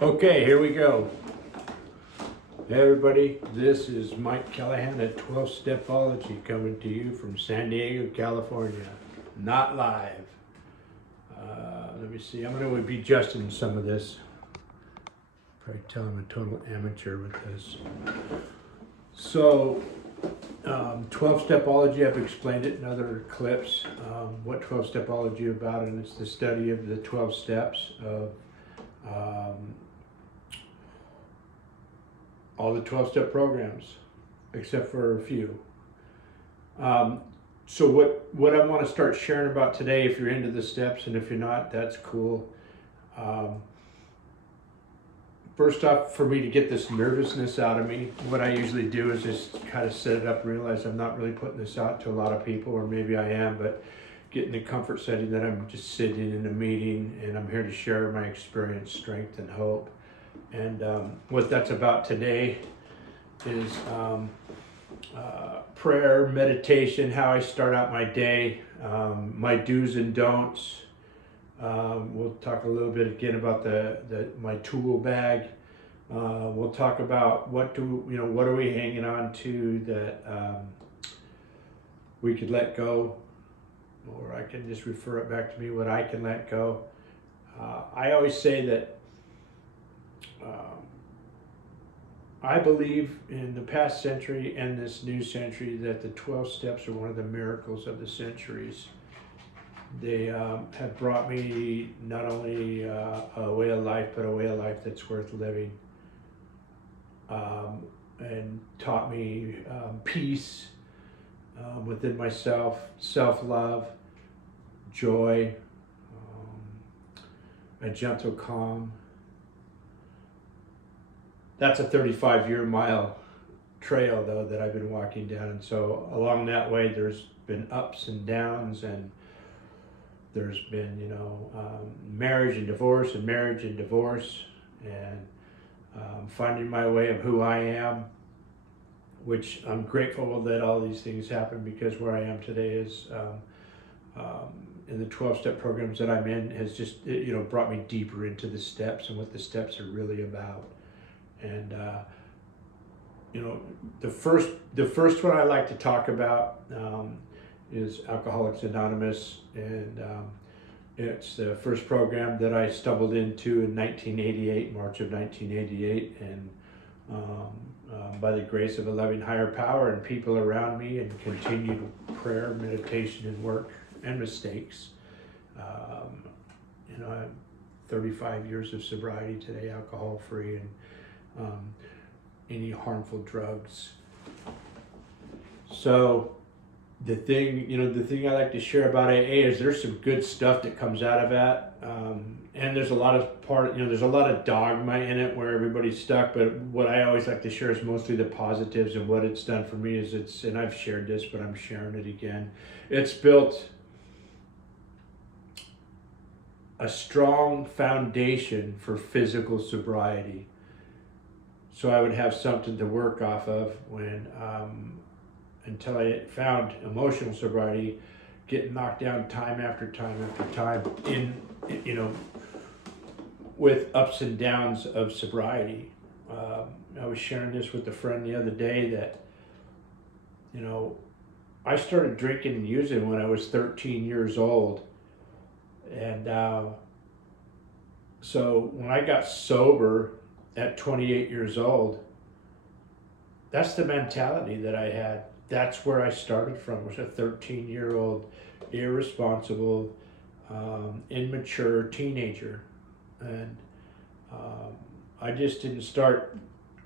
Okay, here we go. Hey everybody, this is Mike Callahan at 12-Stepology coming to you from San Diego, California. Not live. Let me see, I'm going to be adjusting some of this. Probably tell I'm a total amateur with this. So, 12-Stepology, I've explained it in other clips. What 12-Stepology is about, and it's the study of the 12 steps of all the 12-step programs, except for a few. So what I want to start sharing about today, if you're into the steps, and if you're not, that's cool. First off, for me to get this nervousness out of me, what I usually do is just kind of set it up, realize I'm not really putting this out to a lot of people, or maybe I am, but get in the comfort setting that I'm just sitting in a meeting and I'm here to share my experience, strength, and hope. And what that's about today is prayer, meditation, how I start out my day, my do's and don'ts. We'll talk a little bit again about my tool bag. We'll talk about what are we hanging on to that we could let go, or I can just refer it back to me what I can let go. I always say that I believe in the past century and this new century that the 12 steps are one of the miracles of the centuries. They have brought me not only a way of life, but a way of life that's worth living, and taught me peace within myself, self-love, joy, a gentle calm. That's a 35-mile trail, though, that I've been walking down. And so along that way, there's been ups and downs, and there's been, marriage and divorce, and marriage and divorce, and finding my way of who I am, which I'm grateful that all these things happen, because where I am today is in the 12-step programs that I'm in has just, brought me deeper into the steps and what the steps are really about. And the first one I like to talk about is Alcoholics Anonymous, and it's the first program that I stumbled into in 1988, March of 1988, and by the grace of a loving higher power and people around me, and continued prayer, meditation, and work, and mistakes. I have 35 years of sobriety today, alcohol-free, and any harmful drugs. So the thing I like to share about AA is there's some good stuff that comes out of that, and there's a lot of dogma in it where everybody's stuck. But what I always like to share is mostly the positives, and what it's done for me is and I've shared this, but I'm sharing it again. It's built a strong foundation for physical sobriety. So I would have something to work off of when, until I found emotional sobriety, getting knocked down time after time after time with ups and downs of sobriety. I was sharing this with a friend the other day that, I started drinking and using when I was 13 years old. And so when I got sober at 28 years old, that's the mentality that I had. That's where I started from, was a 13-year-old irresponsible, immature teenager. And I just didn't start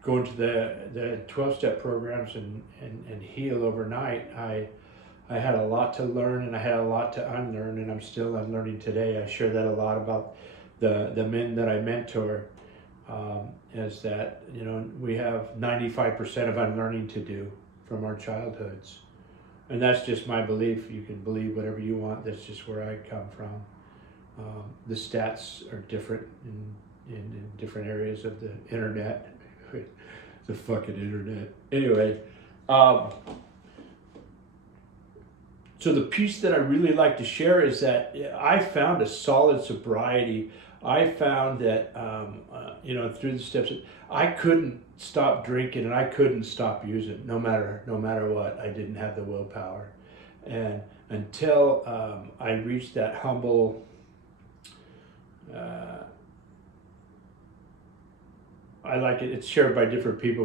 going to the 12-step programs and heal overnight. I had a lot to learn, and I had a lot to unlearn, and I'm still unlearning today. I share that a lot about the men that I mentor. Is that, we have 95% of unlearning to do from our childhoods. And that's just my belief. You can believe whatever you want. That's just where I come from. The stats are different in different areas of the internet. The fucking internet. Anyway, so the piece that I really like to share is that I found a solid sobriety I found that, through the steps, I couldn't stop drinking and I couldn't stop using, no matter what. I didn't have the willpower. And until I reached that humble, I like it. It's shared by different people,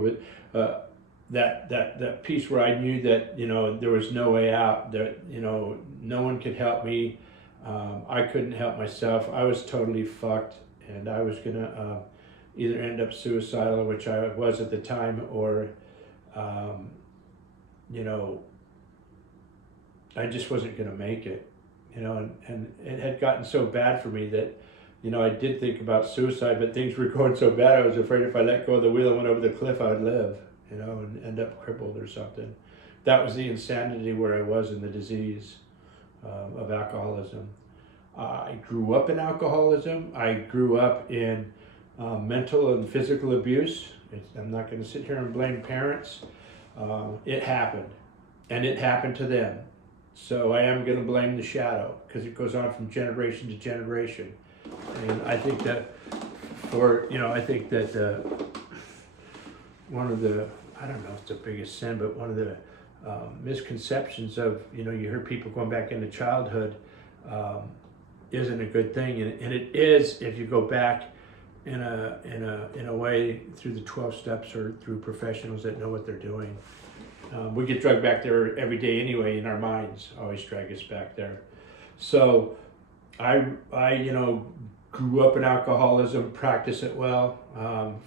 but that piece where I knew that there was no way out. That no one could help me. I couldn't help myself. I was totally fucked, and I was gonna either end up suicidal, which I was at the time, or I just wasn't gonna make it. And it had gotten so bad for me that. I did think about suicide, but things were going so bad, I was afraid if I let go of the wheel and went over the cliff, I would live, and end up crippled or something. That was the insanity where I was in the disease of alcoholism. I grew up in alcoholism. I grew up in mental and physical abuse. I'm not going to sit here and blame parents. It happened, and it happened to them. So I am going to blame the shadow, because it goes on from generation to generation. And I think that one of the, I don't know if it's the biggest sin, but one of the misconceptions of, you hear people going back into childhood isn't a good thing. And it is if you go back in a way through the 12 steps or through professionals that know what they're doing. We get dragged back there every day anyway, in our minds always drag us back there. So I grew up in alcoholism, practiced it well,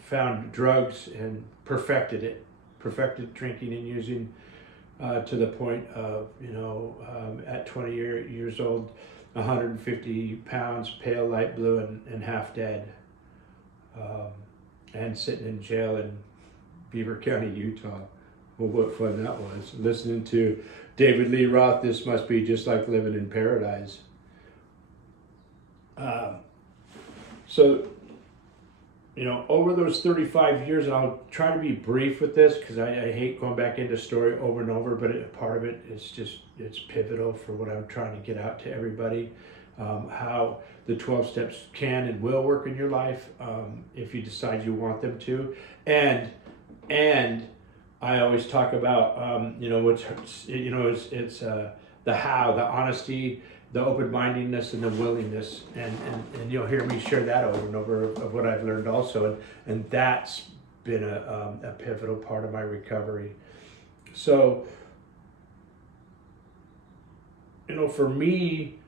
found drugs and perfected drinking and using to the point of, at 20 years old, 150 pounds, pale light blue and half dead, and sitting in jail in Beaver County, Utah. Well, what fun that was. Listening to David Lee Roth, "This must be just like living in paradise." So, over those 35 years, and I'll try to be brief with this because I hate going back into story over and over, but part of it is it's pivotal for what I'm trying to get out to everybody. How the 12 steps can and will work in your life if you decide you want them to. And I always talk about, it's the how, the honesty, the open-mindedness, and the willingness, and you'll hear me share that over and over of what I've learned also, and that's been a pivotal part of my recovery. So, for me,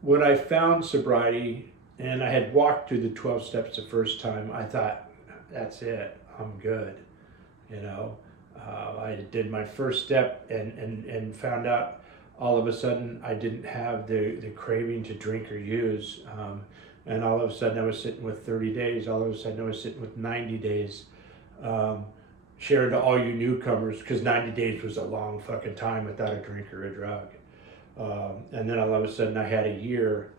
when I found sobriety and I had walked through the 12 steps the first time, I thought, that's it, I'm good. I did my first step and found out all of a sudden I didn't have the craving to drink or use. And all of a sudden I was sitting with 30 days. All of a sudden I was sitting with 90 days. Sharing to all you newcomers, because 90 days was a long fucking time without a drink or a drug. And then all of a sudden I had a year,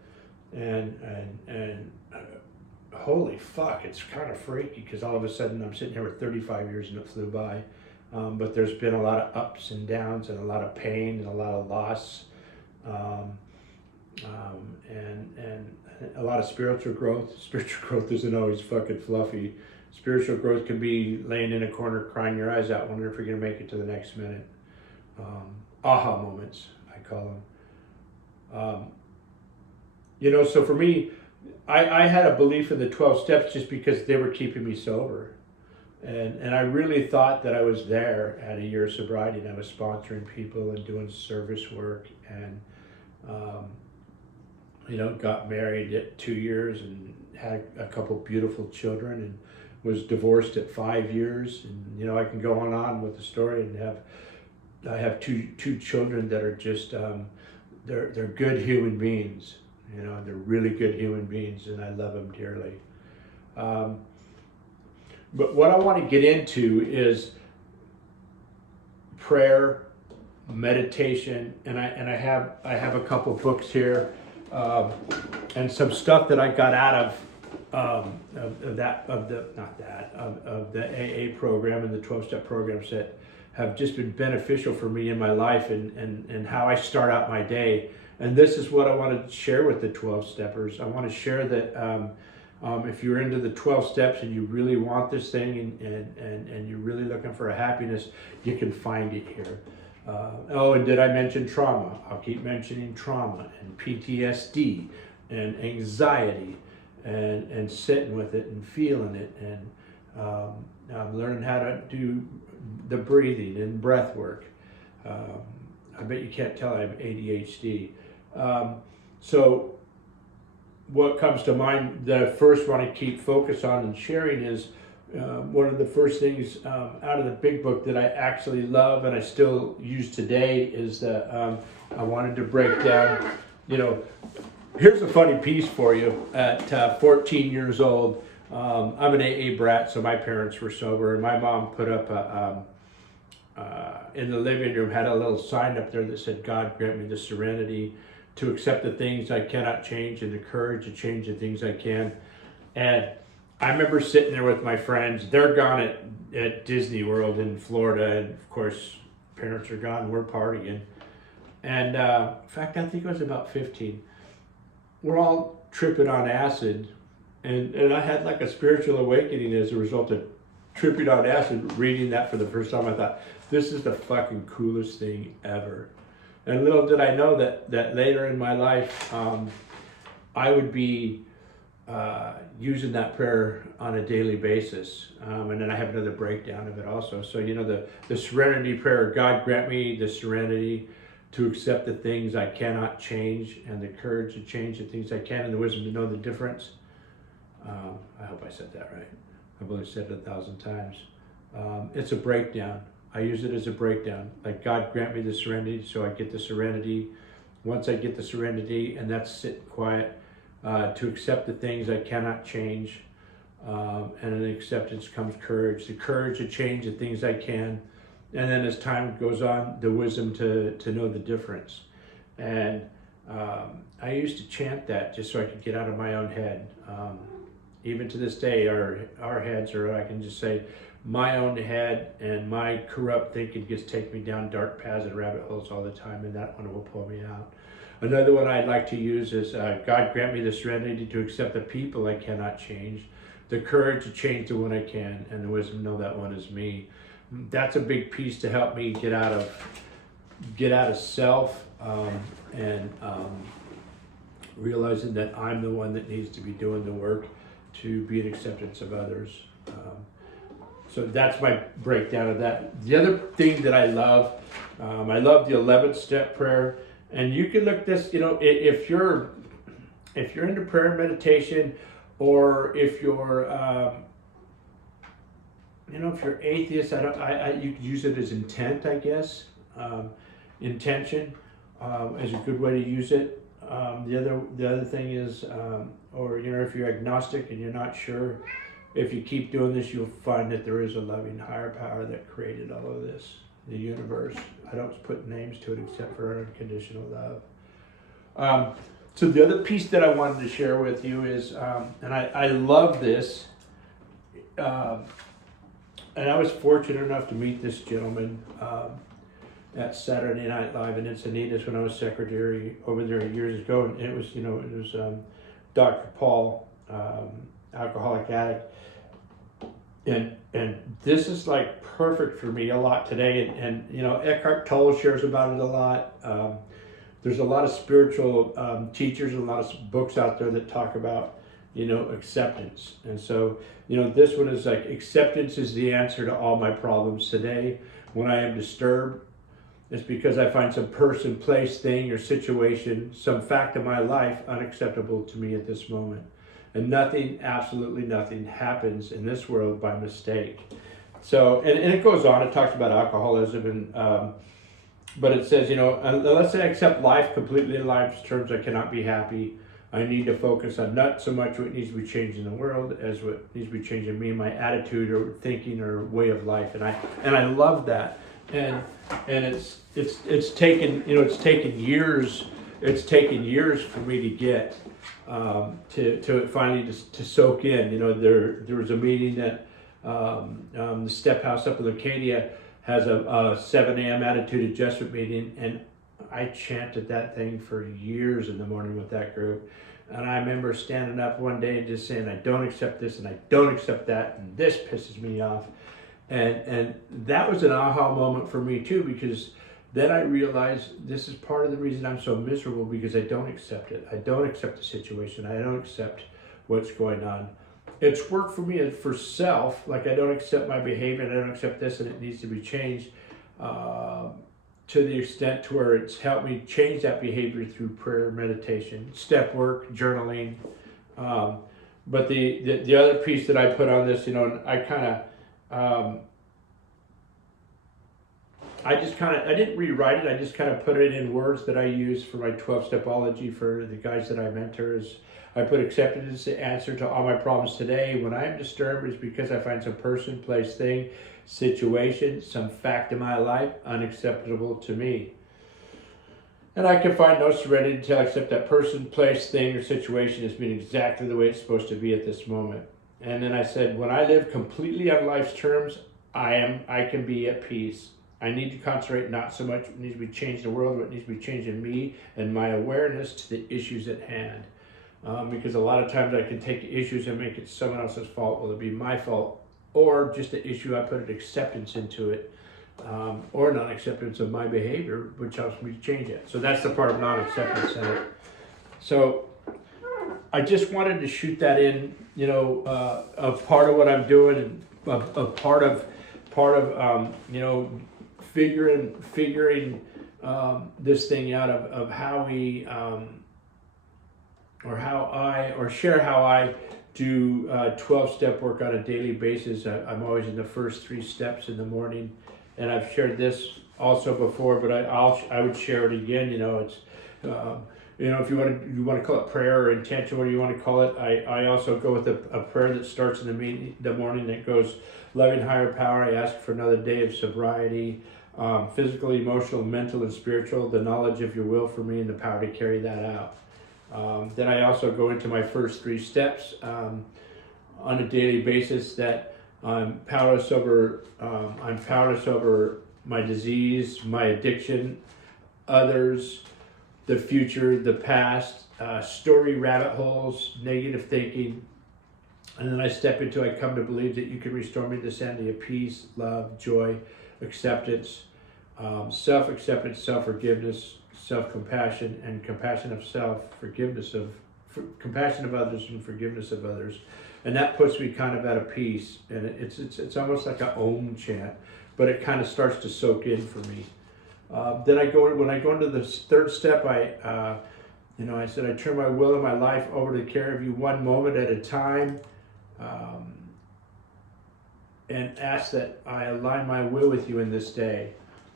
and holy fuck, it's kind of freaky, because all of a sudden I'm sitting here with 35 years and it flew by. But there's been a lot of ups and downs and a lot of pain and a lot of loss, and a lot of spiritual growth. Spiritual growth isn't always fucking fluffy. Spiritual growth can be laying in a corner crying your eyes out, wondering if you're going to make it to the next minute. Aha moments, I call them. So for me, I had a belief in the 12 steps just because they were keeping me sober. And I really thought that I was there at a year of sobriety, and I was sponsoring people and doing service work, and got married at 2 years and had a couple beautiful children, and was divorced at 5 years. And I can go on with the story, and I have two children that are just they're good human beings. They're really good human beings, and I love them dearly. But what I want to get into is prayer, meditation, and I have a couple books here, and some stuff that I got out of the AA program and the 12-step programs that have just been beneficial for me in my life, and how I start out my day. And this is what I want to share with the 12 steppers. I want to share that if you're into the 12 steps and you really want this thing and you're really looking for a happiness, you can find it here. Oh, and did I mention trauma? I'll keep mentioning trauma and PTSD and anxiety and sitting with it and feeling it. And I'm learning how to do the breathing and breath work. I bet you can't tell I have ADHD. So what comes to mind, the first one I keep focus on and sharing is one of the first things out of the big book that I actually love and I still use today is that I wanted to break down, here's a funny piece for you. At 14 years old, I'm an AA brat, so my parents were sober, and my mom put up in the living room, had a little sign up there that said, God grant me the serenity to accept the things I cannot change and the courage to change the things I can. And I remember sitting there with my friends. They're gone at Disney World in Florida, and of course, parents are gone, we're partying. And in fact, I think I was about 15. We're all tripping on acid, and I had like a spiritual awakening as a result of tripping on acid, reading that for the first time. I thought, this is the fucking coolest thing ever. And little did I know that later in my life, I would be using that prayer on a daily basis. And then I have another breakdown of it also. So, the serenity prayer, God grant me the serenity to accept the things I cannot change and the courage to change the things I can and the wisdom to know the difference. I hope I said that right. I've only said it 1,000 times. It's a breakdown. I use it as a breakdown. Like, God grant me the serenity so I get the serenity. Once I get the serenity, and that's sitting quiet, to accept the things I cannot change. And in acceptance comes courage. The courage to change the things I can. And then as time goes on, the wisdom to know the difference. And I used to chant that just so I could get out of my own head. Even to this day, our heads are, I can just say, my own head and my corrupt thinking just take me down dark paths and rabbit holes all the time, and that one will pull me out. Another one I'd like to use is, God grant me the serenity to accept the people I cannot change, the courage to change the one I can, and the wisdom to know that one is me. That's a big piece to help me get out of self and realizing that I'm the one that needs to be doing the work to be in acceptance of others. So that's my breakdown of that. The other thing that I love the 11th step prayer, and you can look this, if you're into prayer and meditation, or if you're if you're atheist, you could use it as intent, I guess. Intention is a good way to use it. The other thing is, or if you're agnostic and you're not sure, if you keep doing this, you'll find that there is a loving higher power that created all of this, the universe. I don't put names to it except for unconditional love. So the other piece that I wanted to share with you is, and I love this, and I was fortunate enough to meet this gentleman at Saturday Night Live in Encinitas when I was secretary over there years ago, and it was Dr. Paul, alcoholic addict, and this is like perfect for me a lot today, and Eckhart Tolle shares about it a lot. There's a lot of spiritual teachers and a lot of books out there that talk about acceptance, and so this one is like, acceptance is the answer to all my problems today. When I am disturbed, it's because I find some person, place, thing, or situation, some fact of my life unacceptable to me at this moment. And nothing, absolutely nothing, happens in this world by mistake. So, and it goes on, it talks about alcoholism, and but it says, unless I accept life completely in life's terms, I cannot be happy. I need to focus on not so much what needs to be changed in the world as what needs to be changed in me, my attitude or thinking or way of life. And I love that. And it's taken years. It's taken years for me to get to finally to soak in. There was a meeting that the Step House up in Acadia has a 7 a.m. attitude adjustment meeting, and I chanted that thing for years in the morning with that group. And I remember standing up one day and just saying, I don't accept this and I don't accept that, and this pisses me off. And that was an aha moment for me too, because then I realized this is part of the reason I'm so miserable, because I don't accept it. I don't accept the situation. I don't accept what's going on. It's worked for me for self, like I don't accept my behavior, and I don't accept this, and it needs to be changed, to the extent to where it's helped me change that behavior through prayer, meditation, step work, journaling. But the other piece that I put on this, I kind of, I didn't rewrite it. I just kind of put it in words that I use for my 12-stepology for the guys that I mentor. Is I put acceptance as the answer to all my problems today. When I am disturbed, it's because I find some person, place, thing, situation, some fact in my life unacceptable to me. And I can find no serenity until I accept that person, place, thing, or situation as being exactly the way it's supposed to be at this moment. And then I said, when I live completely on life's terms, I can be at peace. I need to concentrate not so much what needs to be changed in the world, what needs to be changed in me and my awareness to the issues at hand. Because a lot of times I can take issues and make it someone else's fault, will it be my fault, or just the issue I put an acceptance into it, or non-acceptance of my behavior, which helps me to change it. So that's the part of non-acceptance in it. So I just wanted to shoot that in, a part of what I'm doing, and a part of figuring this thing out of how we share how I do 12-step work on a daily basis. I'm always in the first 3 steps in the morning, and I've shared this also before, but I would share it again. It's if you want to call it prayer or intention, whatever you want to call it. I also go with a prayer that starts in the morning that goes, loving higher power, I ask for another day of sobriety, physical, emotional, mental, and spiritual, the knowledge of your will for me and the power to carry that out. Then I also go into my first 3 steps on a daily basis, that I'm powerless over my disease, my addiction, others, the future, the past, story rabbit holes, negative thinking. And then I come to believe that you can restore me to sanity of peace, love, joy, acceptance, self-acceptance, self-forgiveness, self-compassion, and compassion of self, compassion of others, and forgiveness of others. And that puts me kind of at a peace. And it's almost like an Om chant, but it kind of starts to soak in for me. Then when I go into the 3rd step, I said, I turn my will and my life over to the care of you one moment at a time, and ask that I align my will with you in this day.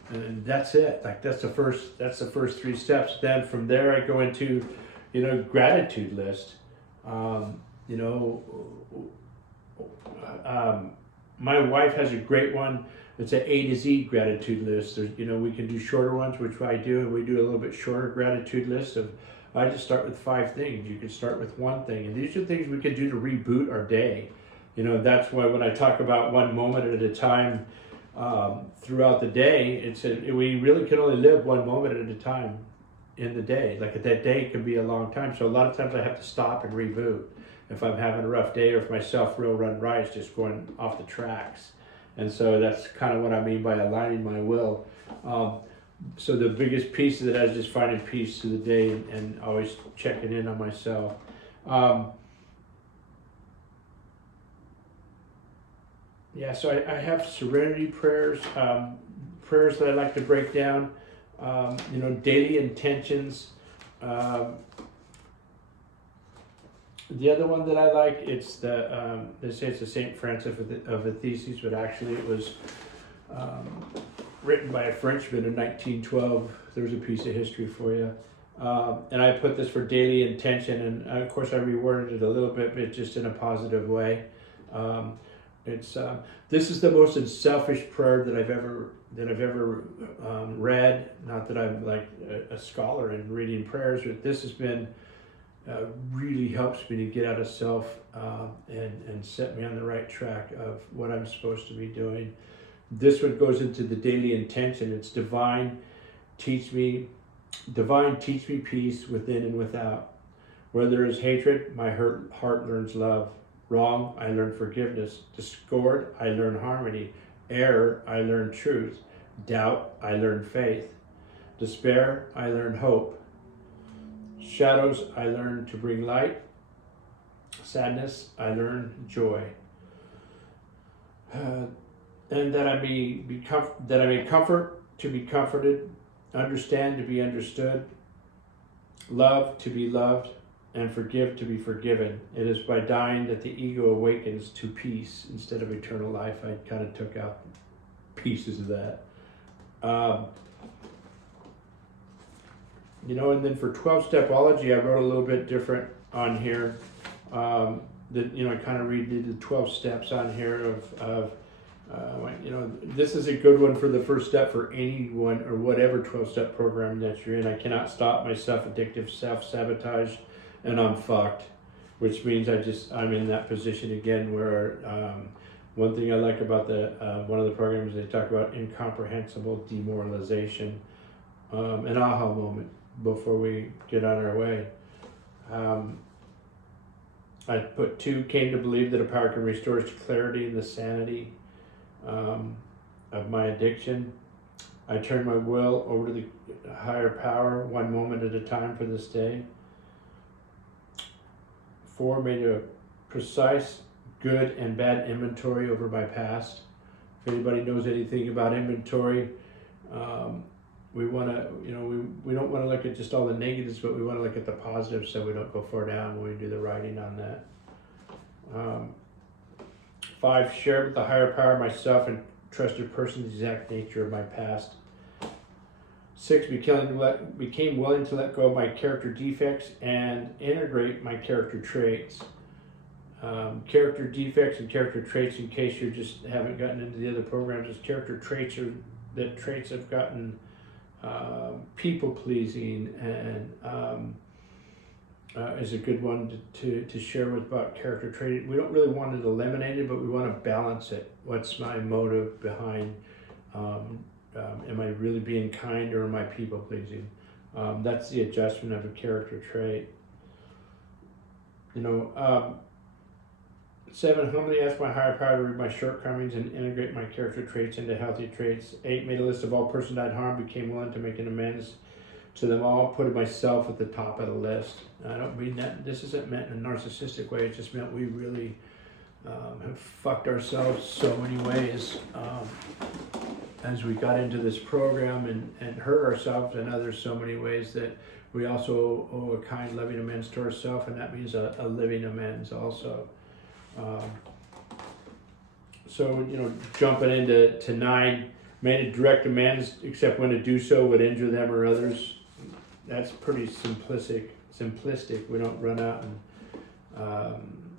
And that's it. Like that's the first 3 steps. Then from there I go into, gratitude list. My wife has a great one. It's an A to Z gratitude list. There's, we can do shorter ones, which I do, and we do a little bit shorter gratitude list of, I just start with 5 things. You can start with 1 thing. And these are things we can do to reboot our day. That's why when I talk about one moment at a time throughout the day, we really can only live one moment at a time in the day. Like that day can be a long time. So a lot of times I have to stop and reboot. If I'm having a rough day, or if my self-will run right is just going off the tracks. And so that's kind of what I mean by aligning my will. So the biggest piece of it is just finding peace through the day and always checking in on myself. So I have serenity prayers, prayers that I like to break down, daily intentions. The other one that I like, it's they say it's the St. Francis of Assisi, but actually it was written by a Frenchman in 1912. There's a piece of history for you. And I put this for daily intention, and of course I reworded it a little bit, but just in a positive way. This is the most unselfish prayer that I've ever read. Not that I'm like a scholar in reading prayers, but this has been really helps me to get out of self and set me on the right track of what I'm supposed to be doing. This one goes into the daily intention. It's divine. Teach me Divine, teach me peace within and without. Where there is hatred, my heart learns love. Wrong, I learn forgiveness. Discord, I learn harmony. Error, I learn truth. Doubt, I learn faith. Despair, I learn hope. Shadows, I learn to bring light. Sadness, I learn joy. And that I may comfort, to be comforted, understand, to be understood, love, to be loved, and forgive, to be forgiven. It is by dying that the ego awakens to peace instead of eternal life. I kind of took out pieces of that. And then for 12-stepology, I wrote a little bit different on here. I kind of redid the 12 steps on here of this is a good one for the first step for anyone or whatever 12-step program that you're in. I cannot stop my self-addictive self-sabotage, and I'm fucked, which means I'm in that position again where one thing I like about one of the programs, they talk about incomprehensible demoralization, an aha moment before we get on our way. I put 2, came to believe that a power can restore us to clarity and the sanity of my addiction. I turned my will over to the higher power, one moment at a time for this day. 4, made a precise good and bad inventory over my past. If anybody knows anything about inventory, we want to, we don't want to look at just all the negatives, but we want to look at the positives so we don't go far down when we do the writing on that. 5, shared with the higher power myself and trusted person the exact nature of my past. 6, became willing to let go of my character defects and integrate my character traits. Character defects and character traits, in case you just haven't gotten into the other programs, is character traits have gotten people pleasing, and is a good one to share with about character trait. We don't really want it eliminated, but we want to balance it. What's my motive behind? Am I really being kind, or am I people pleasing? That's the adjustment of a character trait. 7, humbly ask my higher power to read my shortcomings and integrate my character traits into healthy traits. 8, made a list of all persons I'd harmed, became willing to make an amends to them all, putting myself at the top of the list. I don't mean that, this isn't meant in a narcissistic way, it just meant we really have fucked ourselves so many ways as we got into this program, and hurt ourselves and others so many ways that we also owe a kind, loving amends to ourselves, and that means a living amends also. Jumping into 9, made a direct amends except when to do so would injure them or others. That's pretty simplistic. We don't run out and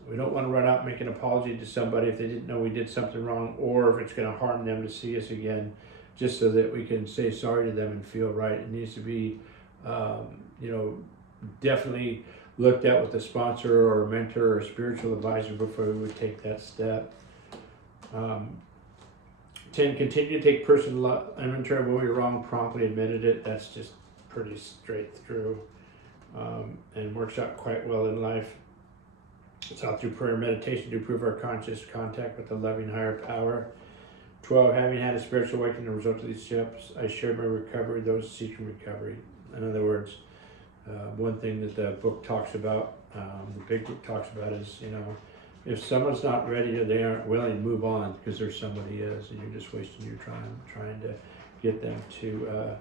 we don't want to run out and make an apology to somebody if they didn't know we did something wrong, or if it's going to harm them to see us again, just so that we can say sorry to them and feel right. It needs to be, definitely looked at with a sponsor or a mentor or a spiritual advisor before we would take that step. 10, continue to take personal inventory when we were wrong, promptly admitted it. That's just pretty straight through, and works out quite well in life. It's all through prayer and meditation to improve our conscious contact with the loving higher power. 12, having had a spiritual awakening as a result of these steps, I shared my recovery, those seeking recovery. In other words, one thing that the book talks about, the big book talks about is, if someone's not ready or they aren't willing, move on, because there's somebody is, and you're just wasting your time trying to get them to,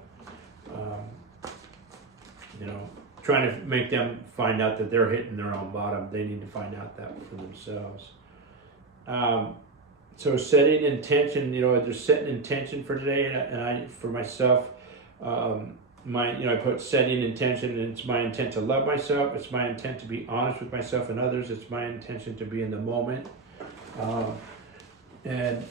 trying to make them find out that they're hitting their own bottom. They need to find out that for themselves. So setting intention, just setting intention for today, and I for myself, I put setting intention, and it's my intent to love myself. It's my intent to be honest with myself and others. It's my intention to be in the moment, and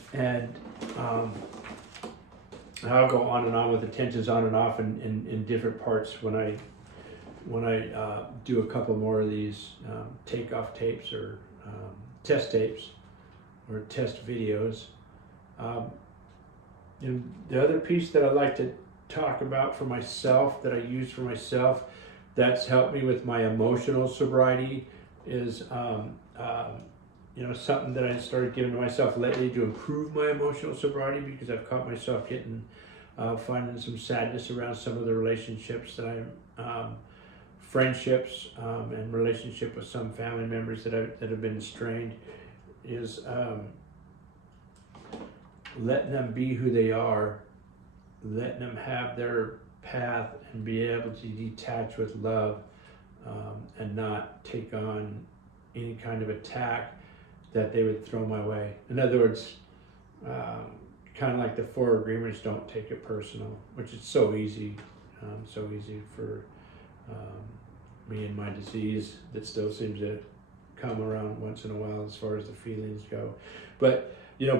I'll go on and on with intentions on and off in different parts when I do a couple more of these takeoff tapes or test tapes or test videos. And the other piece that I like to talk about for myself, that I use for myself, that's helped me with my emotional sobriety is, something that I started giving to myself lately to improve my emotional sobriety, because I've caught myself finding some sadness around some of the relationships that friendships, and relationship with some family members that have been strained, is letting them be who they are, letting them have their path, and be able to detach with love, and not take on any kind of attack that they would throw my way. In other words, kind of like the 4 agreements: don't take it personal, which is so easy for me and my disease that still seems to come around once in a while as far as the feelings go. But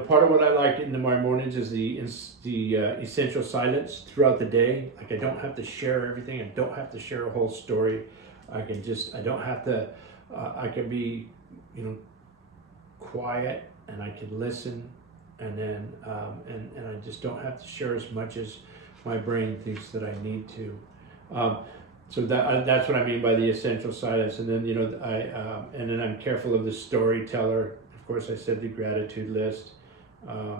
part of what I like in my mornings is the essential silence throughout the day. Like, I don't have to share everything. I don't have to share a whole story. I don't have to, I can be, quiet, and I can listen, and then, and I just don't have to share as much as my brain thinks that I need to. So that's what I mean by the essential silence. And then, and then I'm careful of the storyteller. Of course, I said the gratitude list.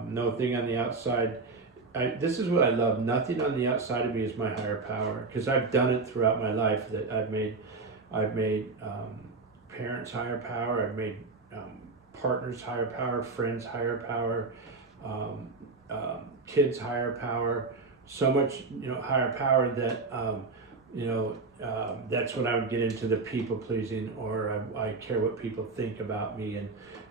Nothing on the outside. This is what I love. Nothing on the outside of me is my higher power, because I've done it throughout my life. That I've made parents higher power. I've made partners higher power, friends higher power, kids higher power. So much, higher power that that's when I would get into the people pleasing, or I care what people think about me.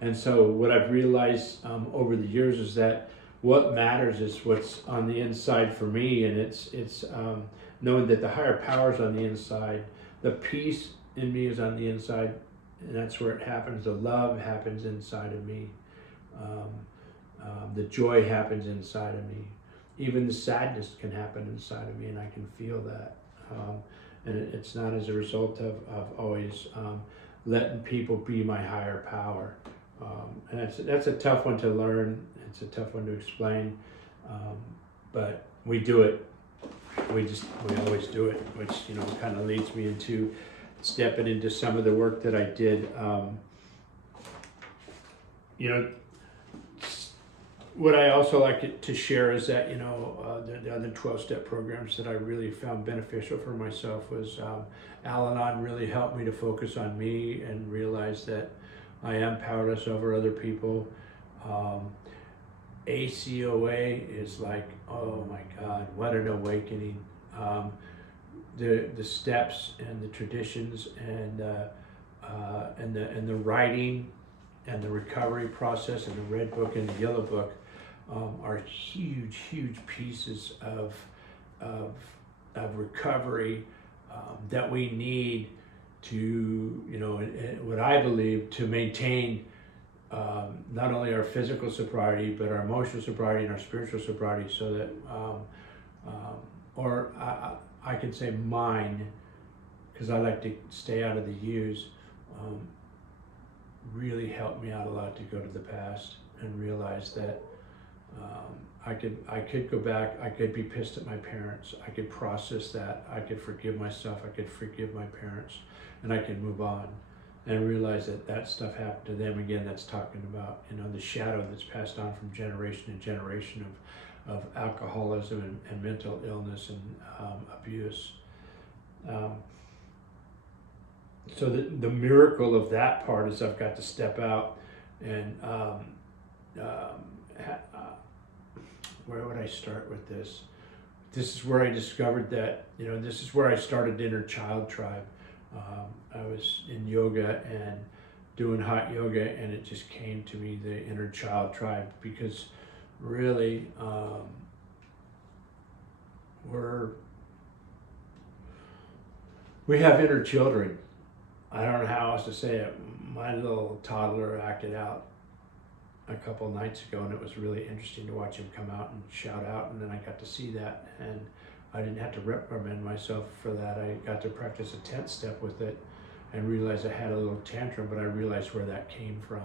And so what I've realized over the years is that what matters is what's on the inside for me, and it's knowing that the higher power is on the inside, the peace in me is on the inside, and that's where it happens. The love happens inside of me. The joy happens inside of me. Even the sadness can happen inside of me, and I can feel that. And it's not as a result of always letting people be my higher power. And that's a tough one to learn. It's a tough one to explain. But we do it. We always do it, which kind of leads me into stepping into some of the work that I did. What I also like to share is that the other 12-step programs that I really found beneficial for myself was Al-Anon really helped me to focus on me and realize that I am powerless over other people. ACOA is like, oh my God, what an awakening. The steps and the traditions and the writing and the recovery process and the red book and the yellow book are huge pieces of recovery that we need to, what I believe, to maintain not only our physical sobriety, but our emotional sobriety and our spiritual sobriety, so that, or I can say mine, because I like to stay out of the U's, really helped me out a lot to go to the past and realize that I could go back, I could be pissed at my parents, I could process that, I could forgive myself, I could forgive my parents, and I could move on and realize that stuff happened to them. Again, that's talking about the shadow that's passed on from generation to generation of alcoholism and mental illness and abuse. So the miracle of that part is I've got to step out and where would I start with this? This is where I discovered that, this is where I started Inner Child Tribe. I was in yoga and doing hot yoga, and it just came to me, the Inner Child Tribe, because really we have inner children. I don't know how else to say it. My little toddler acted out a couple of nights ago, and it was really interesting to watch him come out and shout out, and then I got to see that, and I didn't have to reprimand myself for that. I got to practice a 10th step with it and realized I had a little tantrum, but I realized where that came from.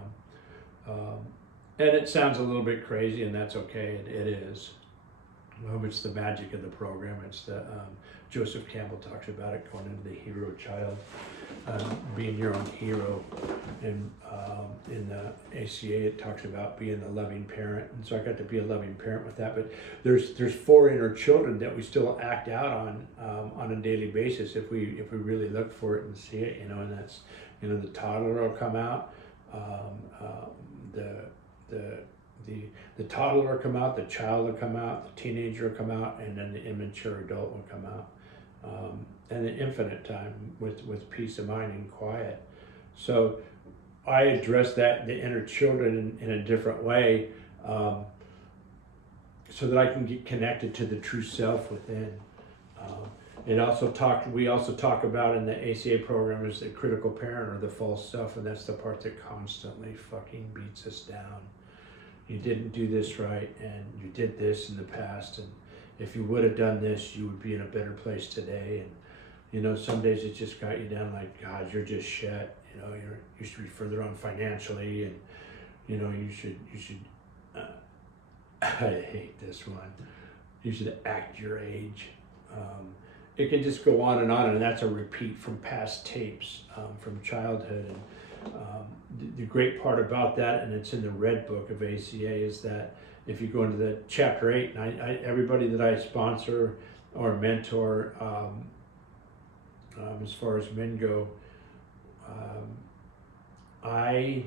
And it sounds a little bit crazy, and that's okay, it is. It's the magic of the program. It's the Joseph Campbell talks about it, going into the hero child, being your own hero, and in the ACA it talks about being a loving parent. And so I got to be a loving parent with that. But there's 4 inner children that we still act out on a daily basis if we really look for it and see it, and that's the toddler will come out, the toddler will come out, the child will come out, the teenager will come out, and then the immature adult will come out. And the infinite time with peace of mind and quiet. So I address the inner children in a different way, so that I can get connected to the true self within. We also talk about in the ACA program is the critical parent or the false self, and that's the part that constantly fucking beats us down. You didn't do this right, and you did this in the past, and if you would have done this, you would be in a better place today. And some days it just got you down like, God, you're just shit. You should be further on financially, and you should. I hate this one. You should act your age. It can just go on, and that's a repeat from past tapes from childhood. And the great part about that, and it's in the Red Book of ACA, is that if you go into the chapter 8, and everybody that I sponsor or mentor, as far as men go, I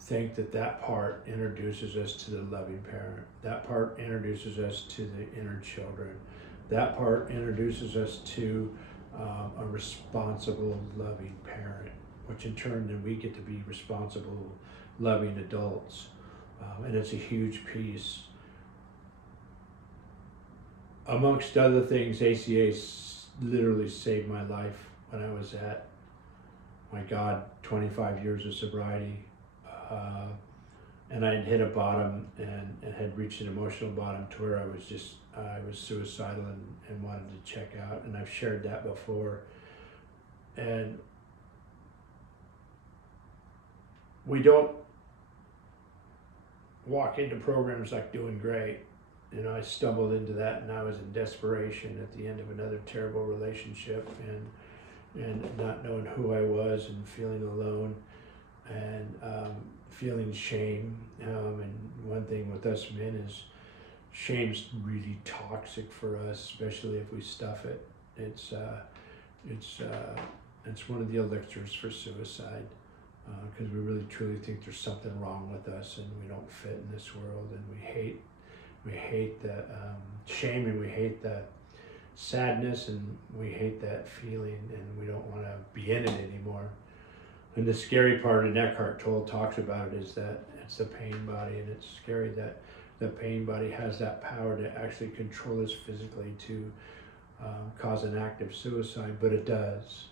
think that part introduces us to the loving parent. That part introduces us to the inner children. That part introduces us to a responsible, loving parent, which in turn then we get to be responsible, loving adults. And it's a huge piece. Amongst other things, ACA literally saved my life when I was at, my God, 25 years of sobriety. And I had hit a bottom and had reached an emotional bottom to where I was suicidal and wanted to check out. And I've shared that before. And we don't walk into programs like doing great. I stumbled into that, and I was in desperation at the end of another terrible relationship, and not knowing who I was, and feeling alone, and feeling shame. And one thing with us men is shame's really toxic for us, especially if we stuff it. It's one of the elixirs for suicide, because we really truly think there's something wrong with us, and we don't fit in this world, and we hate the shame, and we hate that sadness, and we hate that feeling, and we don't want to be in it anymore. And the scary part, and Eckhart Tolle talks about it, is that it's the pain body, and it's scary that the pain body has that power to actually control us physically to cause an act of suicide, but it does.